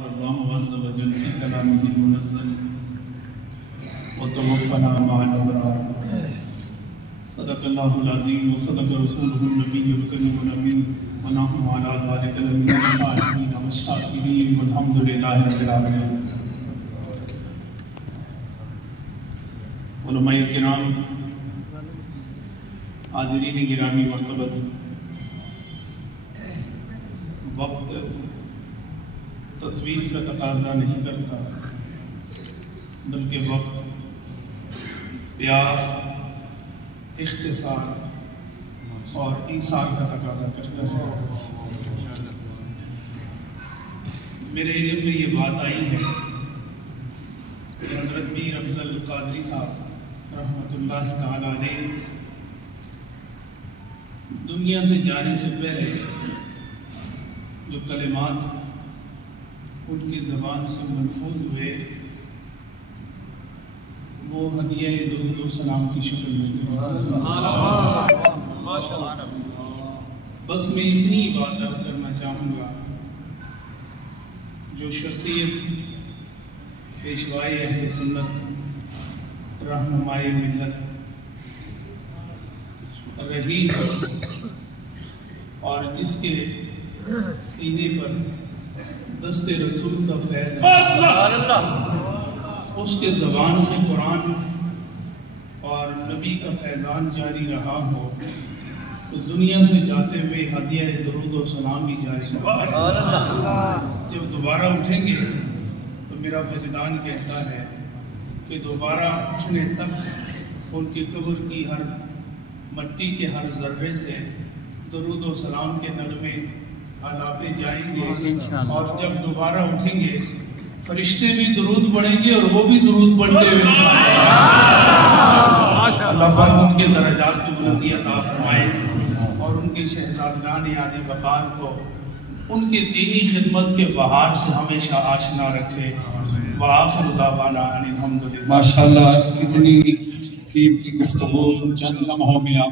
قال الله عز وجل في كلامه المنزل وتوفنا مع الأبرار صدق الله العظيم وصدق رسوله النبي الكريم الأمين ونحن على ذلك لمن الشاهدين والشاكرين والحمد لله رب العالمين. علماء کرام، حاضرین گرامی مرتبت، وقت تطویل کا تقاضا نہیں کرتا بلکہ وقت پیار، اختصار اور ایثار کا تقاضا کرتا ہے۔ میرے علم میں یہ بات آئی ہے کہ حضرت میر افضل قادری صاحب رحمۃ اللہ تعالی علیہ دنیا سے جانے سے پہلے جو کلمات ان کی زبان سے محفوظ ہوئے وہ ہدیہ درود و سلام کی شکل میں تھے۔ بس میں اتنی بات عرض کرنا چاہوں گا، جو شخصیت پیشوائی اہل سنت، رہنمائی ملت رہی اور جس کے سینے پر دست رسول کا فیض ہے، اس کے زبان سے قرآن اور نبی کا فیضان جاری رہا ہو تو دنیا سے جاتے ہوئے ہدیہ درود و سلام بھی جاری رہا۔ جب دوبارہ اٹھیں گے تو میرا وجدان کہتا ہے کہ دوبارہ اٹھنے تک ان کی قبر کی ہر مٹی کے ہر ذرے سے درود و سلام کے نغمے آلاپے جائیں گے، اور جب دوبارہ اٹھیں گے فرشتے بھی درود پڑھیں گے اور وہ بھی درود پڑھتے ہوئے اللہ پاک ان کے درجات کی بلندی عطا فرمائے اور ان کے شہزادگان یاد وقار کو ان کے دینی خدمت کے بہار سے ہمیشہ آشنا رکھے۔ وآخر دعوانا ان الحمدللہ۔ ماشاءاللہ، کتنی قیمتی گفتگو چند لمحوں میں آپ